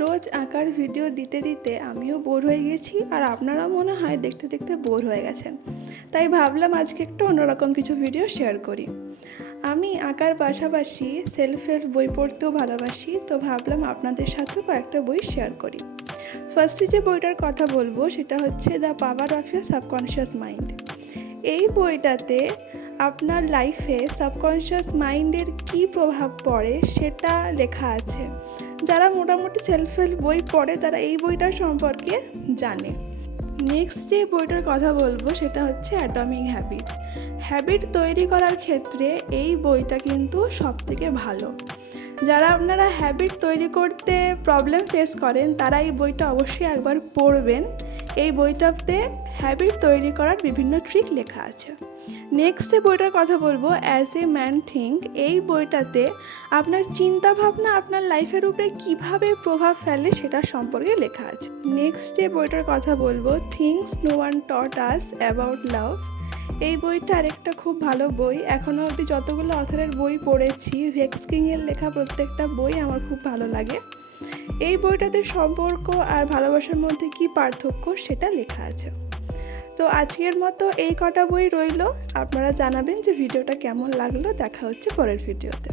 রোজ আঁকার ভিডিও দিতে দিতে আমিও বোর হয়ে গেছি, আর আপনারাও মনে হয় দেখতে দেখতে বোর হয়ে গেছেন। তাই ভাবলাম আজকে একটু অন্যরকম কিছু ভিডিও শেয়ার করি। আমি আঁকার পাশাপাশি সেলফ হেল্প বই পড়তেও ভালোবাসি, তো ভাবলাম আপনাদের সাথেও কয়েকটা বই শেয়ার করি। ফার্স্টে যে বইটার কথা বলবো সেটা হচ্ছে the power of your subconscious mind. এই বইটাতে আপনার লাইফে সাবকনশিয়াস মাইন্ডের কী প্রভাব পড়ে সেটা লেখা আছে। যারা মোটামুটি সেলফ হেল্প বই পড়ে তারা এই বইটার সম্পর্কে জানে। নেক্সট যে বইটার কথা বলবো সেটা হচ্ছে অ্যাটমিক হ্যাবিট। হ্যাবিট তৈরি করার ক্ষেত্রে এই বইটা কিন্তু সবথেকে ভালো। যারা আপনারা হ্যাবিট তৈরি করতে প্রবলেম ফেস করেন তারা এই বইটা অবশ্যই একবার পড়বেন। এই বইটাতে হ্যাবিট তৈরি করার বিভিন্ন ট্রিক লেখা আছে। নেক্সট যে বইটার কথা বলবো অ্যাজ এ ম্যান থিঙ্ক। এই বইটাতে আপনার চিন্তাভাবনা আপনার লাইফের উপরে কীভাবে প্রভাব ফেলে সেটা সম্পর্কে লেখা আছে। নেক্সট যে বইটার কথা বলবো things no one taught us about love. এই বইটা আরেকটা খুব ভালো বই। এখনও অবধি যতগুলো অথরের বই পড়েছি, ভেক্স কিংয়ের লেখা প্রত্যেকটা বই আমার খুব ভালো লাগে। এই বইটাতে সম্পর্ক আর ভালোবাসার মধ্যে কী পার্থক্য সেটা লেখা আছে। তো আজকের মতো এই কটা বই রইল। আপনারা জানাবেন যে ভিডিওটা কেমন লাগলো। দেখা হচ্ছে পরের ভিডিওতে।